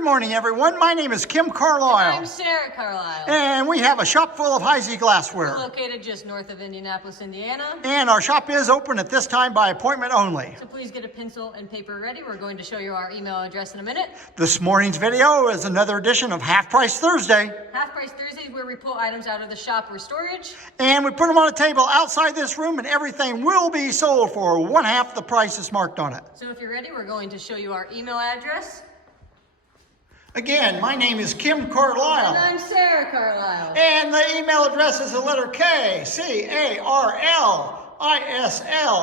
Good morning, everyone. My name is Kim Carlisle. And I'm Sarah Carlisle. And we have a shop full of Heisey glassware. We're located just north of Indianapolis, Indiana. And our shop is open at this time by appointment only. So please get a pencil and paper ready. We're going to show you our email address in a minute. This morning's video is another edition of Half Price Thursday. Half Price Thursday is where we pull items out of the shop or storage. And we put them on a table outside this room, and everything will be sold for one half the price that's marked on it. So if you're ready, we're going to show you our email address. Again, my name is Kim Carlisle. And I'm Sarah Carlisle. And the email address is the letter K, C-A-R-L-I-S-L.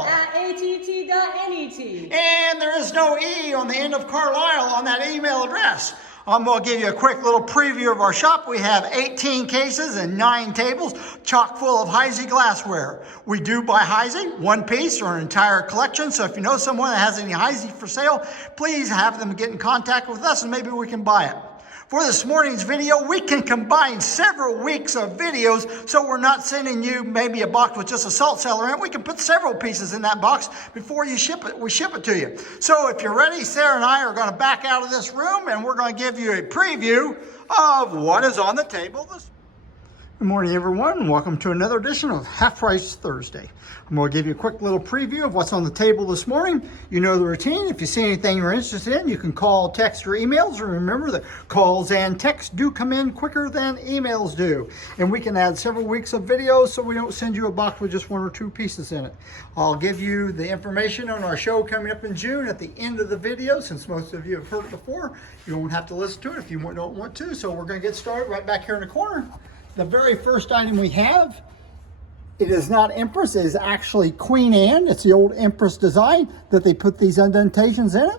At att.net. And there is no E on the end of Carlisle on that email address. I'm going to give you a quick little preview of our shop. We have 18 cases and 9 tables, chock full of Heisey glassware. We do buy Heisey, one piece or an entire collection. So if you know someone that has any Heisey for sale, please have them get in contact with us and maybe we can buy it. For this morning's video, we can combine several weeks of videos, so we're not sending you maybe a box with just a salt cellar in it. We can put several pieces in that box before you ship it. We ship it to you. So if you're ready, Sarah and I are going to back out of this room and we're going to give you a preview of what is on the table this morning. Good morning, everyone, and welcome to another edition of Half Price Thursday. I'm going to give you a quick little preview of what's on the table this morning. You know the routine. If you see anything you're interested in, you can call, text, or emails. And remember that calls and texts do come in quicker than emails do. And we can add several weeks of videos so we don't send you a box with just 1 or 2 pieces in it. I'll give you the information on our show coming up in June at the end of the video. Since most of you have heard it before, you don't have to listen to it if you don't want to. So we're going to get started right back here in the corner. The very first item we have, it is not Empress, it is actually Queen Anne. It's the old Empress design that they put these indentations in it.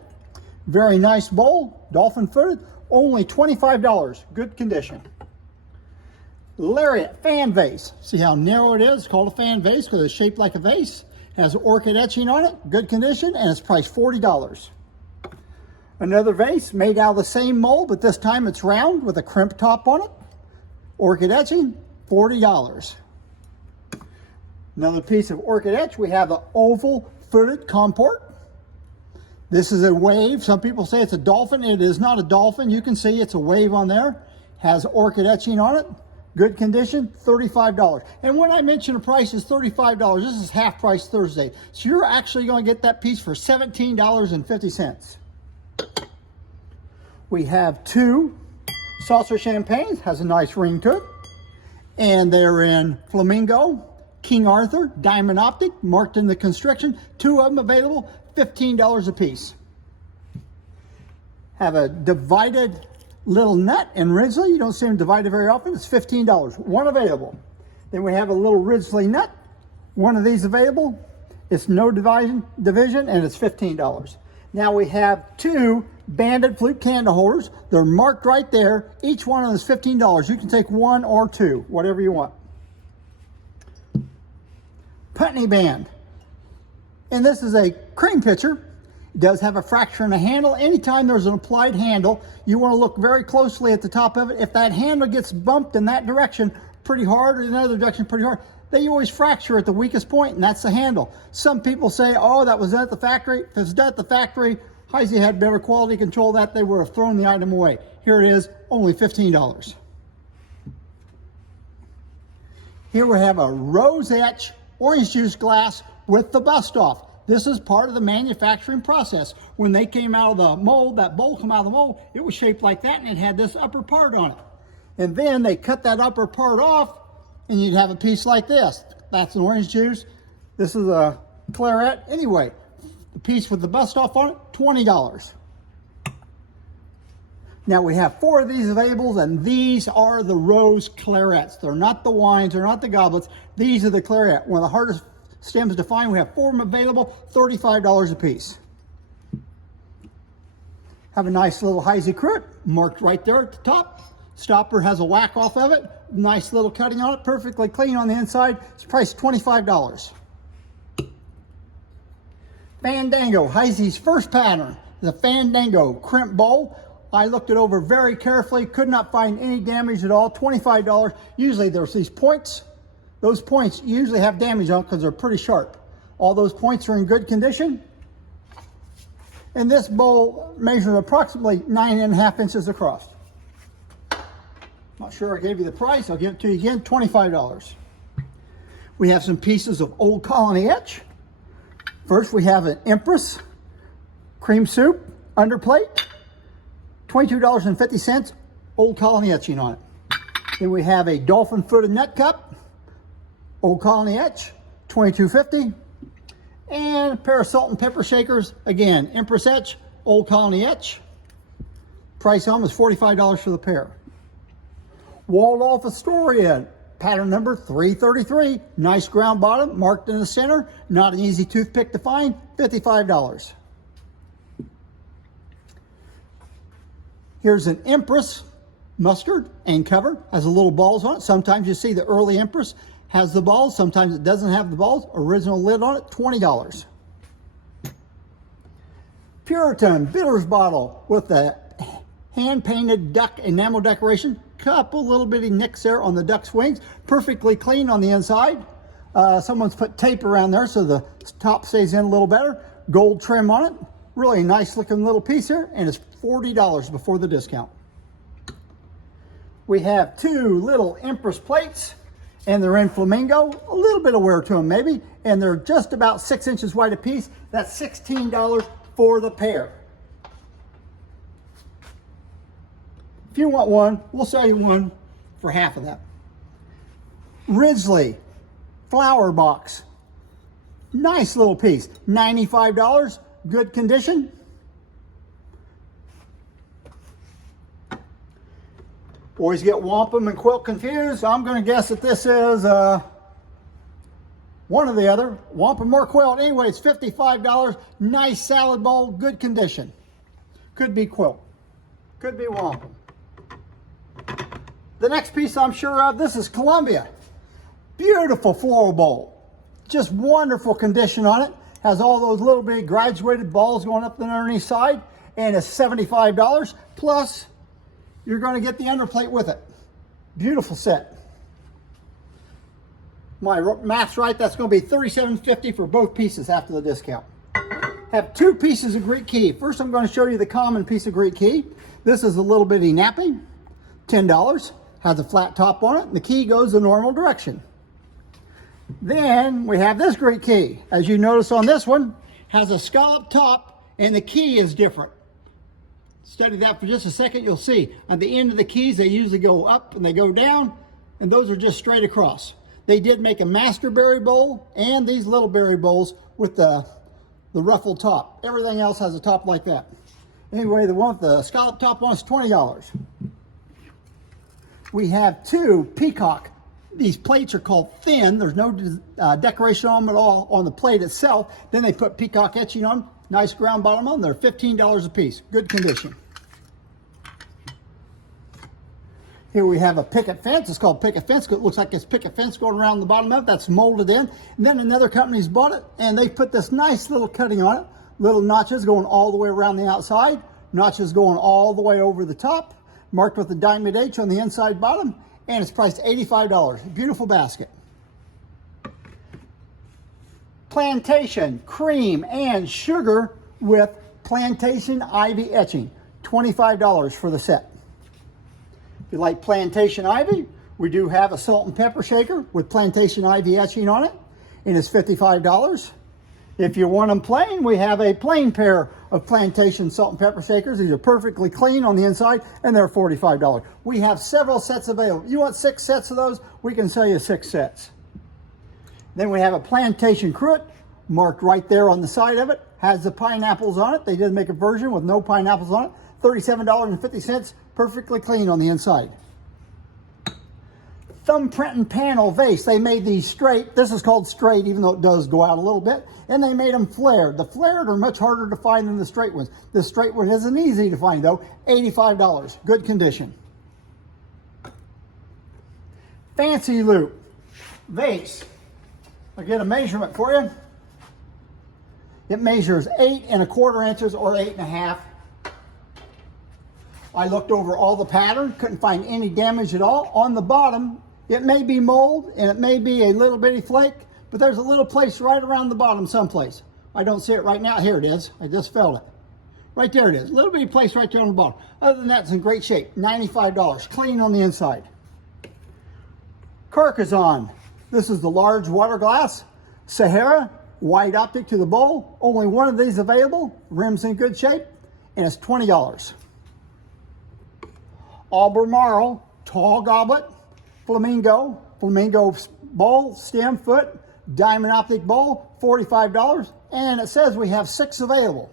Very nice bowl, dolphin footed, only $25, good condition. Lariat fan vase. See how narrow it is? It's called a fan vase because it's shaped like a vase. Has orchid etching on it, good condition, and it's priced $40. Another vase made out of the same mold, but this time it's round with a crimp top on it. Orchid etching, $40. Another piece of orchid etch, we have the oval footed comport. This is a wave. Some people say it's a dolphin. It is not a dolphin. You can see it's a wave on there. Has orchid etching on it. Good condition, $35. And when I mention the price is $35, this is Half Price Thursday. So you're actually going to get that piece for $17.50. We have 2 saucer champagnes, has a nice ring to it. And they're in Flamingo, King Arthur, Diamond Optic, marked in the constriction. 2 of them available, $15 a piece. Have a divided little nut in Ridgely. You don't see them divided very often. It's $15, 1 available. Then we have a little Ridgely nut. 1 of these available. It's no division, and it's $15. Now we have 2 banded flute candle holders. They're marked right there. Each one of them is $15. You can take 1 or 2, whatever you want. Putney band. And this is a cream pitcher. It does have a fracture in the handle. Anytime there's an applied handle, you want to look very closely at the top of it. If that handle gets bumped in that direction pretty hard or in another direction pretty hard, they always fracture at the weakest point, and that's the handle. Some people say, oh, that was done at the factory. If it's done at the factory, Heisey had better quality control that, they would have thrown the item away. Here it is, only $15. Here we have a rose etch orange juice glass with the bust off. This is part of the manufacturing process. When they came out of the mold, that bowl came out of the mold, it was shaped like that and it had this upper part on it. And then they cut that upper part off and you'd have a piece like this. That's an orange juice. This is a claret. Anyway, the piece with the bust off on it, $20. Now we have 4 of these available, and these are the rose clarets. They're not the wines, they're not the goblets. These are the claret. One of the hardest stems to find. We have 4 of them available, $35 a piece. Have a nice little Heisey crit marked right there at the top. Stopper has a whack off of it. Nice little cutting on it, perfectly clean on the inside. It's priced $25. Fandango, Heisey's first pattern, the Fandango crimp bowl. I looked it over very carefully, could not find any damage at all, $25. Usually there's these points. Those points usually have damage on because they're pretty sharp. All those points are in good condition. And this bowl measures approximately 9.5 inches across. Not sure I gave you the price. I'll give it to you again, $25. We have some pieces of Old Colony etch. First, we have an Empress cream soup underplate, $22.50, Old Colony etching on it. Then we have a dolphin footed nut cup, Old Colony etch, $22.50. And a pair of salt and pepper shakers, again, Empress etch, Old Colony etch. Price on them is $45 for the pair. Waldorf Astoria, pattern number 333. Nice ground bottom, marked in the center. Not an easy toothpick to find, $55. Here's an Empress mustard and cover, has a little balls on it. Sometimes you see the early Empress has the balls, sometimes it doesn't have the balls. Original lid on it, $20. Puritan bitters bottle with the hand-painted duck enamel decoration. Couple little bitty nicks there on the duck's wings. Perfectly clean on the inside. Someone's put tape around there so the top stays in a little better. Gold trim on it. Really nice looking little piece here, and it's $40 before the discount. We have two little Empress plates, and they're in flamingo. A little bit of wear to them maybe, and they're just about 6 inches wide a piece. That's $16 for the pair. If you want one, we'll sell you one for half of that. Ridgely flower box. Nice little piece, $95, good condition. Boys get wampum and quilt confused. I'm going to guess that this is one or the other, wampum or quilt. Anyway, it's $55. Nice salad bowl, good condition. Could be quilt, could be wampum. The next piece I'm sure of, this is Columbia. Beautiful floral bowl. Just wonderful condition on it. Has all those little bitty graduated balls going up the underneath side, and it's $75. Plus, you're going to get the underplate with it. Beautiful set. My math's right, that's going to be $37.50 for both pieces after the discount. Have two pieces of Greek key. First, I'm going to show you the common piece of Greek key. This is a little bitty napping, $10. Has a flat top on it, and the key goes the normal direction. Then we have this Greek key. As you notice on this one, has a scallop top, and the key is different. Study that for just a second, you'll see. At the end of the keys, they usually go up and they go down, and those are just straight across. They did make a master berry bowl and these little berry bowls with the ruffled top. Everything else has a top like that. Anyway, the one with the scallop top on is $20. We have two peacock. These plates are called thin. There's no decoration on them at all on the plate itself. Then they put peacock etching on them. Nice ground bottom on them. They're $15 a piece. Good condition. Here we have a picket fence. It's called picket fence because it looks like it's picket fence going around the bottom of it. That's molded in. And then another company's bought it, and they put this nice little cutting on it. Little notches going all the way around the outside. Notches going all the way over the top. Marked with a diamond H on the inside bottom. And it's priced $85. Beautiful basket. Plantation cream and sugar with plantation ivy etching. $25 for the set. If you like plantation ivy, we do have a salt and pepper shaker with plantation ivy etching on it, and it's $55. If you want them plain, we have a plain pair of plantation salt and pepper shakers. These are perfectly clean on the inside, and they're $45. We have several sets available. You want 6 sets of those? We can sell you 6 sets. Then we have a plantation cruet marked right there on the side of it. Has the pineapples on it. They did make a version with no pineapples on it. $37.50, perfectly clean on the inside. Thumbprint and panel vase. They made these straight. This is called straight, even though it does go out a little bit. And they made them flared. The flared are much harder to find than the straight ones. The straight one isn't easy to find though. $85, good condition. Fancy loop vase. I'll get a measurement for you. It measures 8 1/4 inches or 8 1/2. I looked over all the pattern, couldn't find any damage at all. On the bottom, it may be mold and it may be a little bitty flake, but there's a little place right around the bottom someplace. I don't see it right now. Here it is. I just felt it. Right there it is. A little bitty place right there on the bottom. Other than that, it's in great shape. $95. Clean on the inside. Carcassonne. This is the large water glass. Sahara, wide optic to the bowl. Only one of these available. Rim's in good shape. And it's $20. Albemarle, tall goblet. Flamingo bowl, stem, foot. Diamond optic bowl, $45. And it says we have 6 available.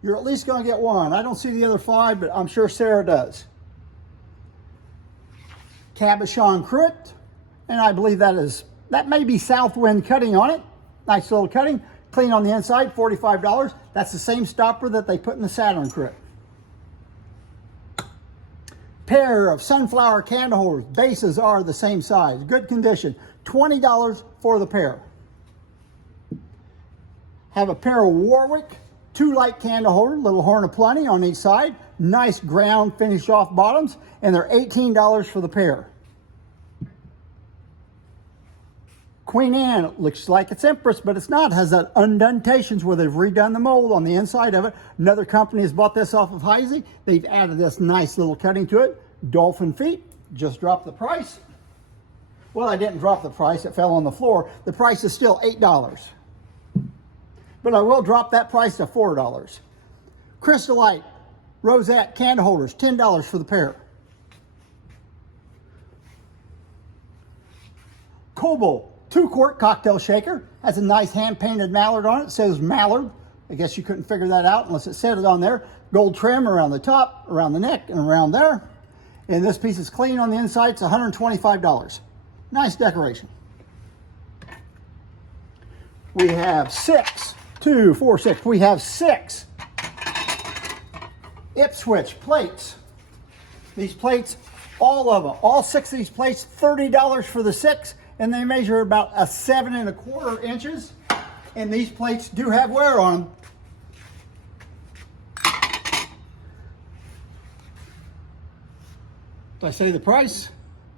You're at least going to get 1. I don't see the other 5, but I'm sure Sarah does. Cabochon cruet. And I believe that may be Southwind cutting on it. Nice little cutting. Clean on the inside, $45. That's the same stopper that they put in the Saturn cruet. Pair of sunflower candle holders. Bases are the same size. Good condition. $20 for the pair. Have a pair of Warwick 2-light candle holders. Little horn of plenty on each side. Nice ground finish off bottoms. And they're $18 for the pair. Queen Anne, looks like it's Empress, but it's not. It has that undentations where they've redone the mold on the inside of it. Another company has bought this off of Heisey. They've added this nice little cutting to it. Dolphin feet, just dropped the price. Well, I didn't drop the price, it fell on the floor. The price is still $8. But I will drop that price to $4. Crystallite rosette candle holders, $10 for the pair. Cobalt 2-quart cocktail shaker. Has a nice hand-painted mallard on it. It says Mallard. I guess you couldn't figure that out unless it said it on there. Gold trim around the top, around the neck, and around there. And this piece is clean on the inside. It's $125. Nice decoration. We have 6. 2, 4, 6. We have 6 Ipswich plates. These plates, all of them, all 6 of these plates, $30 for the 6. And they measure about 7 1/4 inches. And these plates do have wear on them. Did I say the price?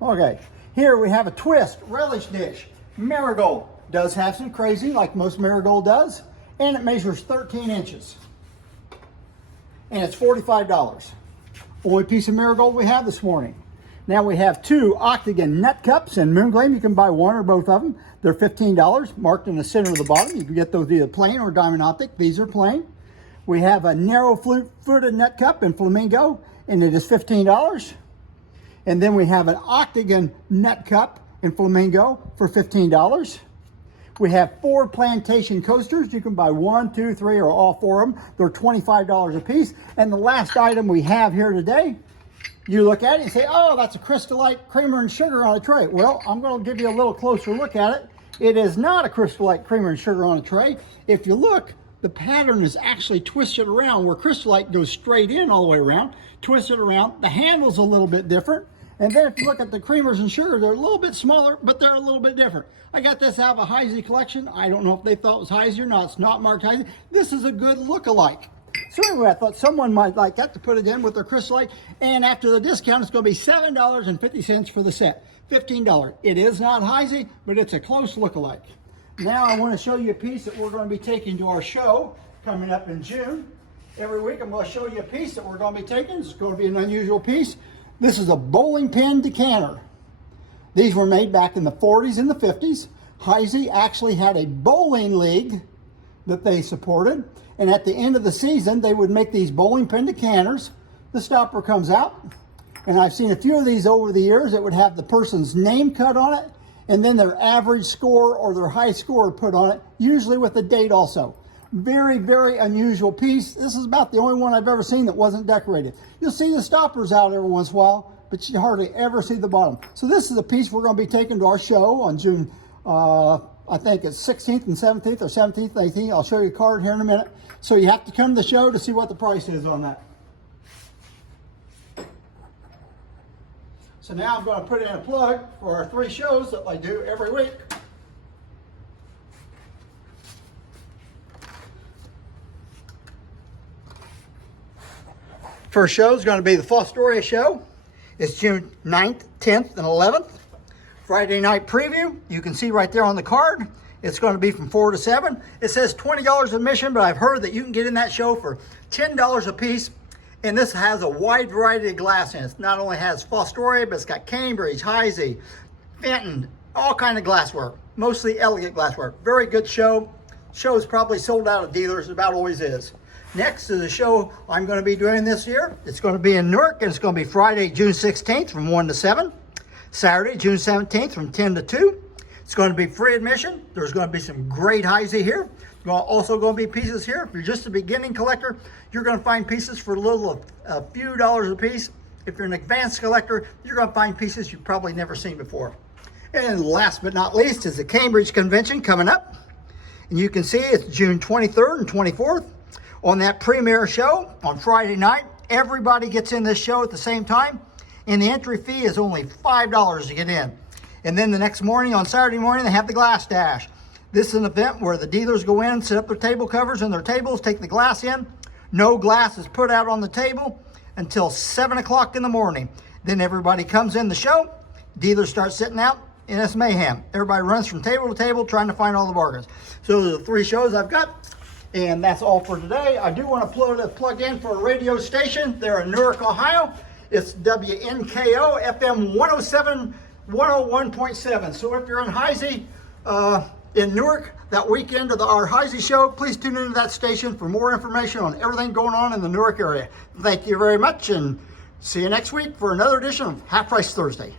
Okay. Here we have a twist relish dish. Marigold. Does have some crazy like most marigold does. And it measures 13 inches. And it's $45. Only piece of marigold we have this morning. Now we have 2 octagon nut cups in Moongleam. You can buy one or both of them. They're $15, marked in the center of the bottom. You can get those either plain or diamond optic. These are plain. We have a narrow footed nut cup in Flamingo, and it is $15. And then we have an octagon nut cup in Flamingo for $15. We have 4 plantation coasters. You can buy 1, 2, 3, or all 4 of them. They're $25 a piece. And the last item we have here today, you look at it and say, oh, that's a Crystallite creamer and sugar on a tray. Well, I'm going to give you a little closer look at it. It is not a Crystallite creamer and sugar on a tray. If you look, the pattern is actually twisted around where Crystallite goes straight in all the way around, twisted around. The handle's a little bit different. And then if you look at the creamers and sugar, they're a little bit smaller, but they're a little bit different. I got this out of a Heisey collection. I don't know if they thought it was Heisey or not. It's not marked Heisey. This is a good look-alike. So anyway, I thought someone might like that to put it in with their Crystallite. And after the discount, it's going to be $7.50 for the set. $15. It is not Heisey, but it's a close look-alike. Now I want to show you a piece that we're going to be taking to our show coming up in June. Every week I'm going to show you a piece that we're going to be taking. It's going to be an unusual piece. This is a bowling pin decanter. These were made back in the 40s and the 50s. Heisey actually had a bowling league that they supported. And at the end of the season, they would make these bowling pin decanters. The stopper comes out. And I've seen a few of these over the years that would have the person's name cut on it, and then their average score or their high score put on it, usually with a date also. Very, very unusual piece. This is about the only one I've ever seen that wasn't decorated. You'll see the stoppers out every once in a while, but you hardly ever see the bottom. So this is a piece we're going to be taking to our show on June, I think it's 16th and 17th, or 17th and 18th. I'll show you a card here in a minute. So you have to come to the show to see what the price is on that. So now I'm going to put in a plug for our 3 shows that I do every week. First show is going to be the Fostoria show. It's June 9th, 10th, and 11th. Friday night preview, you can see right there on the card, It's going to be from 4 to 7. It says $20 admission, but I've heard that you can get in that show for $10 a piece. And this has a wide variety of glass in it. It not only has Fostoria, but it's got Cambridge, Heisey, Fenton, all kind of glassware. Mostly elegant glassware. Very good show. Show is probably sold out of dealers, about always is. Next is a show I'm going to be doing this year. It's going to be in Newark, and it's going to be Friday, June 16th from 1 to 7. Saturday, June 17th from 10 to 2. It's going to be free admission. There's going to be some great Heisey here. Also going to be pieces here. If you're just a beginning collector, you're going to find pieces for a few dollars a piece. If you're an advanced collector, you're going to find pieces you've probably never seen before. And last but not least is the Cambridge Convention coming up. And you can see it's June 23rd and 24th. On that premiere show on Friday night, everybody gets in this show at the same time. And the entry fee is only $5 to get in. And then the next morning, on Saturday morning, they have the glass dash. This is an event where the dealers go in, set up their table covers and their tables, take the glass in. No glass is put out on the table until 7 o'clock in the morning. Then everybody comes in the show. Dealers start sitting out, and it's mayhem. Everybody runs from table to table trying to find all the bargains. So those are the 3 shows I've got. And that's all for today. I do want to plug in for a radio station. They're in Newark, Ohio. It's WNKO FM 101.7. So if you're in Heisey, in Newark, that weekend of our Heisey show, please tune into that station for more information on everything going on in the Newark area. Thank you very much, and see you next week for another edition of Half Price Thursday.